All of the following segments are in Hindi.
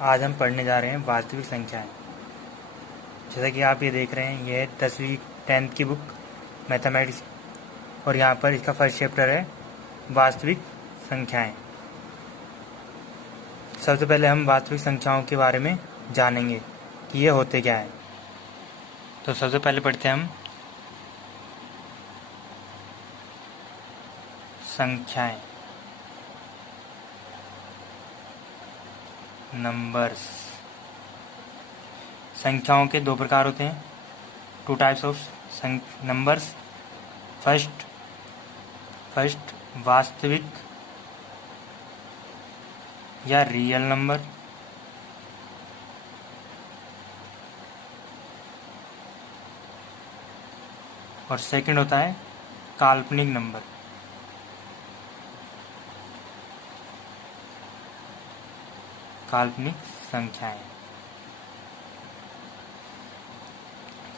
आज हम पढ़ने जा रहे हैं वास्तविक संख्याएं। जैसा कि आप ये देख रहे हैं, ये है 10वीं 10th की बुक मैथमेटिक्स और यहाँ पर इसका फर्स्ट चैप्टर है वास्तविक संख्याएं। सबसे पहले हम वास्तविक संख्याओं के बारे में जानेंगे कि ये होते क्या है। तो सबसे पहले पढ़ते हैं हम संख्याएं, नंबर्स। संख्याओं के दो प्रकार होते हैं, two types of numbers. First वास्तविक या रियल नंबर, और सेकंड होता है काल्पनिक नंबर। काल्पनिक संख्याएं।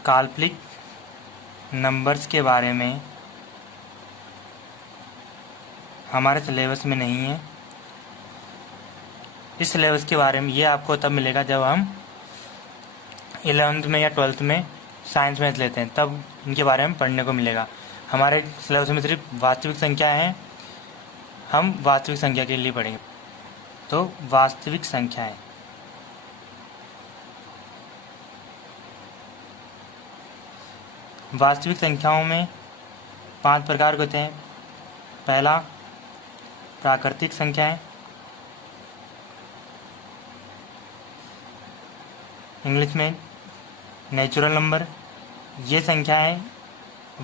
काल्पनिक नंबर्स के बारे में हमारे सिलेबस में नहीं है। इस सिलेबस के बारे में ये आपको तब मिलेगा जब हम 11th में या 12th में साइंस मैथ लेते हैं, तब इनके बारे में पढ़ने को मिलेगा। हमारे सिलेबस में सिर्फ वास्तविक संख्या है, हम वास्तविक संख्या के लिए पढ़ेंगे। तो वास्तविक संख्याएं, वास्तविक संख्याओं में 5 प्रकार के होते हैं। पहला प्राकृतिक संख्याएं, इंग्लिश में नेचुरल नंबर। ये संख्याएं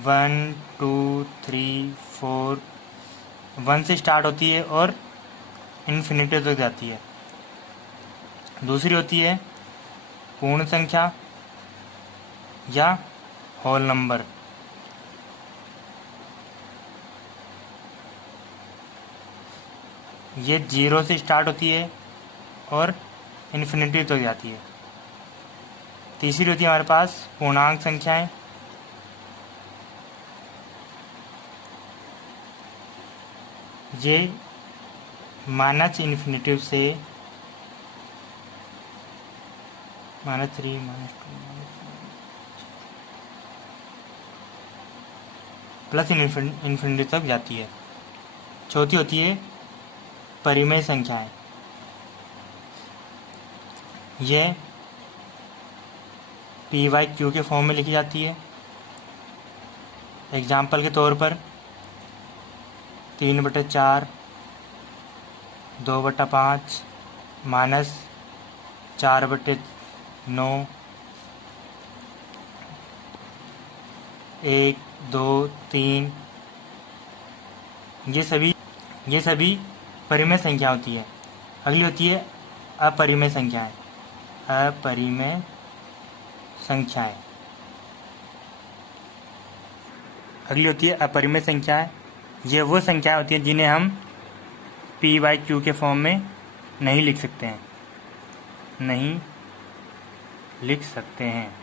1 2 3 4 1 से स्टार्ट होती है और इन्फिनिटी तक जाती है। दूसरी होती है पूर्ण संख्या या होल नंबर। ये 0 से स्टार्ट होती है और इन्फिनिटी तक जाती है। तीसरी होती है हमारे पास पूर्णांक संख्याएं। ये माइनस इन्फिनिटी से -3 -2 प्लस इन्फिनिटी तक जाती है। चौथी होती है परिमेय संख्याएं। यह p/q के फॉर्म में लिखी जाती है। एग्जाम्पल के तौर पर 3/4, 2/5, -4/9, 1 2 3। ये सभी परिमेय संख्या होती है। अगली होती है अपरिमेय संख्याएं। अपरिमेय संख्याएं, अगली होती है अपरिमेय संख्याएं। ये वो संख्याएं होती हैं जिन्हें हम p/q के फॉर्म में नहीं लिख सकते हैं।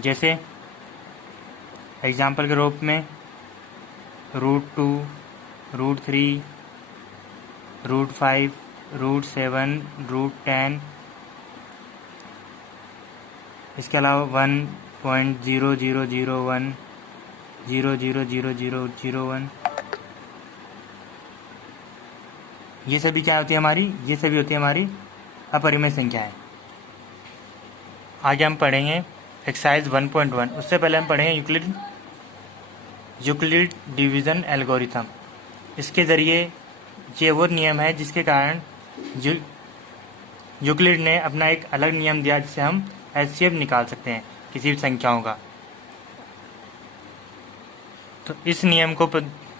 जैसे एग्जाम्पल के रूप में √2, √3, √5, √7, √10। इसके अलावा 1.0001, 0.000001। ये सभी क्या होती है हमारी? ये सभी होती है हमारी अपरिमेय संख्याएं। आगे हम पढ़ेंगे एक्सरसाइज 1.1। उससे पहले हम पढ़ेंगे यूक्लिड डिवीज़न एल्गोरिथम। इसके ज़रिए ये वो नियम है जिसके कारण यूक्लिड ने अपना एक अलग नियम दिया जिससे हम HCF निकाल सकते हैं किसी भी संख्याओं का। तो इस नियम को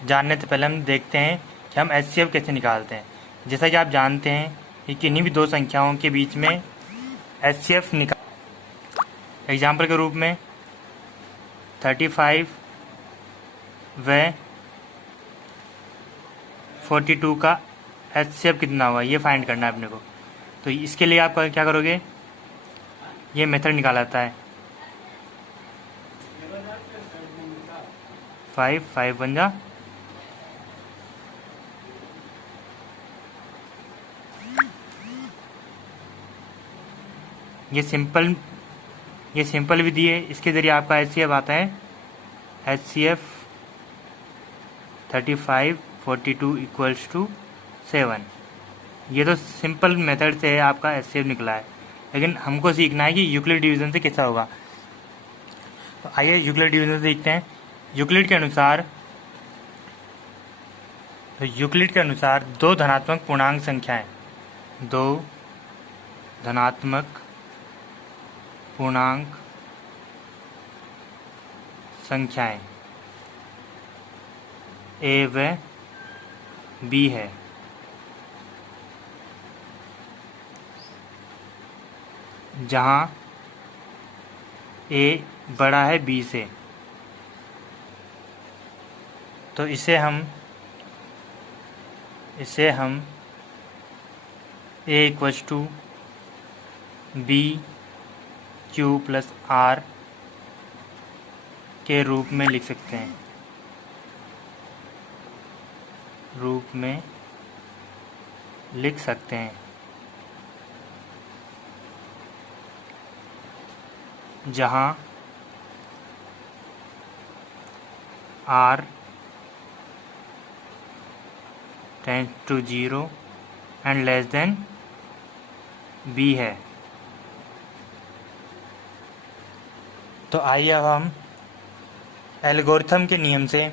जानने से पहले हम देखते हैं कि हम HCF कैसे निकालते हैं। जैसा कि आप जानते हैं कि किन्हीं भी दो संख्याओं के बीच में HCF एग्जाम्पल के रूप में 35 व 42 का HCF कितना हुआ, ये फाइंड करना है अपने को। तो इसके लिए आप क्या करोगे, ये मेथड निकाला जाता है। 5 बन जा ये सिंपल विधि है। इसके ज़रिए आपका HCF आता है HCF 3542 इक्वल्स टू 7। ये तो सिंपल मेथड से है आपका HCF निकला है, लेकिन हमको सीखना है कि यूक्लिड डिवीज़न से कैसा होगा। तो आइए यूक्लिड डिवीज़न से सीखते हैं। यूक्लिड के अनुसार दो धनात्मक पूर्णांक संख्याएं, दो धनात्मक पूर्णांक संख्याएं A व B है, जहां A बड़ा है B से। तो इसे हम A equals to B Q plus R के रूप में लिख सकते हैं, जहां R tends to 0 and less than B है। तो आइए अब हम एल्गोरिथम के नियम से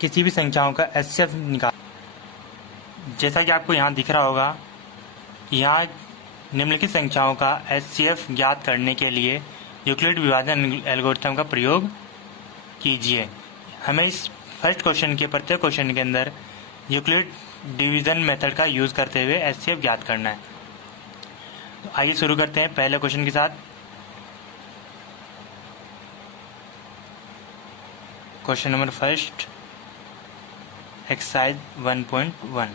किसी भी संख्याओं का HCF निकाल। जैसा कि आपको यहाँ दिख रहा होगा, यहाँ निम्नलिखित संख्याओं का HCF ज्ञात करने के लिए यूक्लिड विभाजन एल्गोरिथम का प्रयोग कीजिए। हमें इस फर्स्ट क्वेश्चन के प्रत्येक क्वेश्चन के अंदर यूक्लिड डिवीज़न मेथड का यूज़ करते हुए HCF ज्ञात करना है। तो आइए शुरू करते हैं पहले क्वेश्चन के साथ। Question number first, exercise 1.1।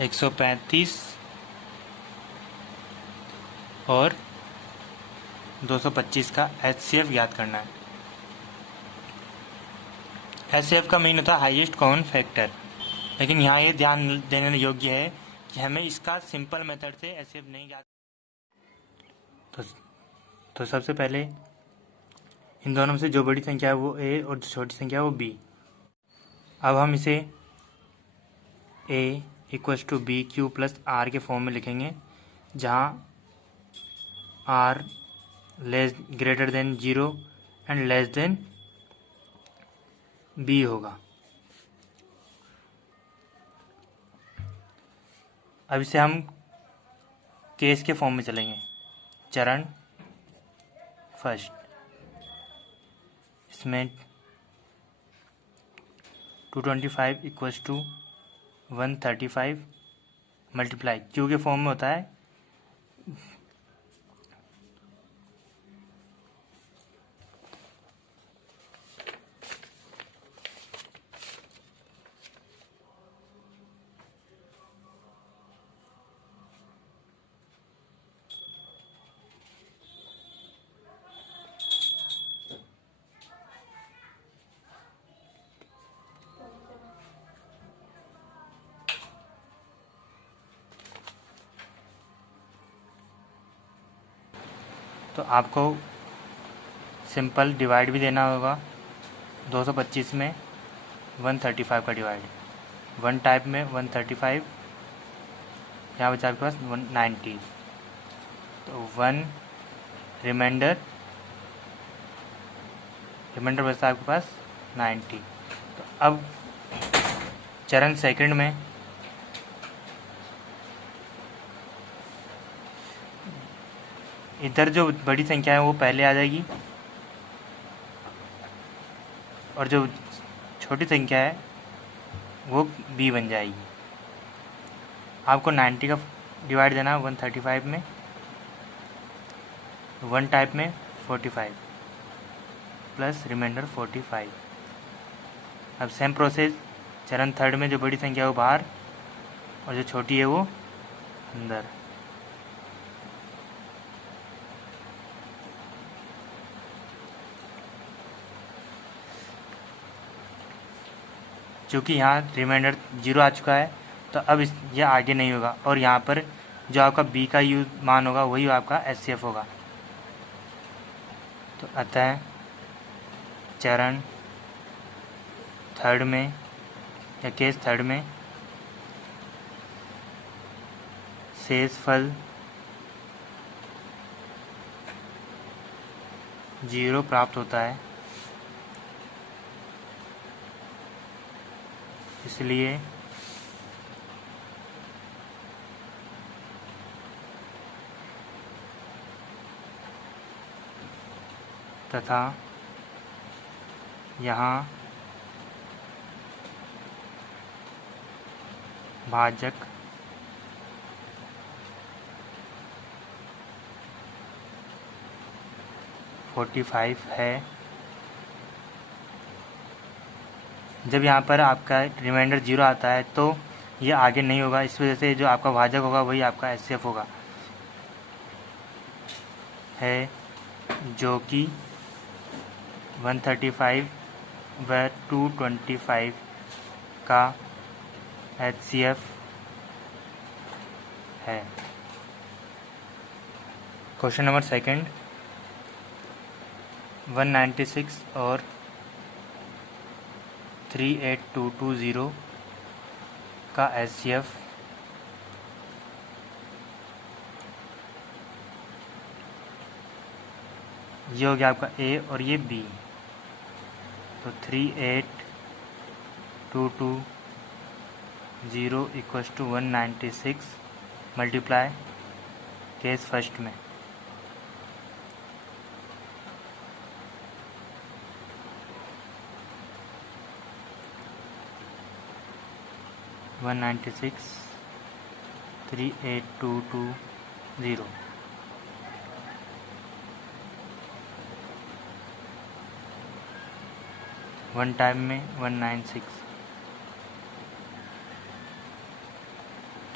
एक 135 और 225 का HCF ज्ञात करना है। HCF का मीन होता है हाईएस्ट कॉमन फैक्टर, लेकिन यहाँ ये ध्यान देने योग्य है कि हमें इसका सिंपल मेथड से HCF नहीं ज्ञात। तो सबसे पहले इन दोनों में से जो बड़ी संख्या है वो A और जो छोटी संख्या है वो B। अब हम इसे A equals to B Q plus R के फॉर्म में लिखेंगे, जहाँ R greater than 0 and less than B होगा। अब इसे हम केस के फॉर्म में चलेंगे। चरण फर्स्ट, इसमें 225 इक्वल्स टू 135 मल्टीप्लाई क्यू के फॉर्म में होता है तो आपको सिंपल डिवाइड भी देना होगा। 225 में 135 का डिवाइड, वन टाइप में 135, यहाँ बचा आपके पास 190, तो 1 रिमाइंडर बचता आपके पास 90। तो अब चरण सेकंड में इधर जो बड़ी संख्या है वो पहले आ जाएगी और जो छोटी संख्या है वो B बन जाएगी। आपको 90 का डिवाइड देना है 135 में, वन टाइप में 45 प्लस रिमाइंडर 45। अब सेम प्रोसेस चरण थर्ड में जो बड़ी संख्या है वो बाहर और जो छोटी है वो अंदर। चूँकि यहाँ रिमाइंडर 0 आ चुका है तो अब यह आगे नहीं होगा, और यहाँ पर जो आपका b का मान होगा वही आपका HCF होगा। तो अतः चरण थर्ड में या केस थर्ड में शेषफल 0 प्राप्त होता है, इसलिए तथा यहाँ भाजक (45) है। जब यहाँ पर आपका रिमाइंडर 0 आता है तो ये आगे नहीं होगा, इस वजह से जो आपका भाजक होगा वही आपका HCF होगा, है जो कि 135 व 225 का HCF है। क्वेश्चन नंबर सेकंड, 196 और 38220 का HCF ये हो गया आपका A और ये B। तो 38220 equals to 196 multiply case first में वन 38220 वन टाइम में 196,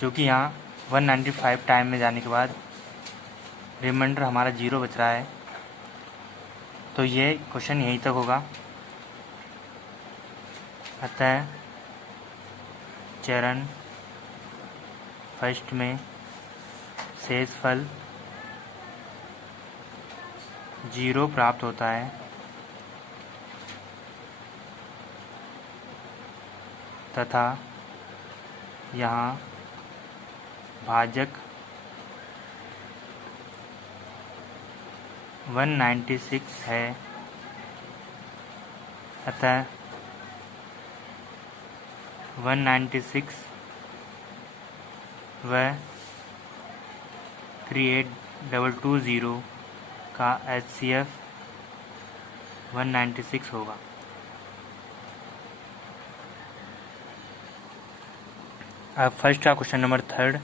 जो कि यहाँ 195 टाइम में जाने के बाद रिमाइंडर हमारा 0 बच रहा है, तो ये क्वेश्चन यहीं तक होगा। अतः चरण फर्स्ट में शेषफल 0 प्राप्त होता है तथा यहाँ भाजक 196 है। अतः 196 व 38220 का HCF 196 होगा। अब फर्स्ट का क्वेश्चन नंबर थर्ड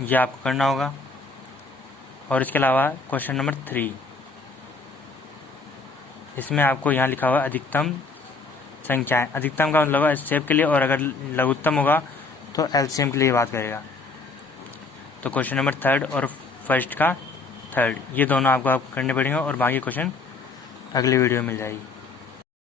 ये आपको करना होगा, और इसके अलावा क्वेश्चन नंबर 3 इसमें आपको यहाँ लिखा हुआ अधिकतम संख्याएं, अधिकतम का मतलब HCF के लिए, और अगर लघुत्तम होगा तो LCM के लिए बात करेगा। तो क्वेश्चन नंबर थर्ड और फर्स्ट का थर्ड ये दोनों आपको करने पड़ेंगे, और बाकी क्वेश्चन अगली वीडियो में मिल जाएगी।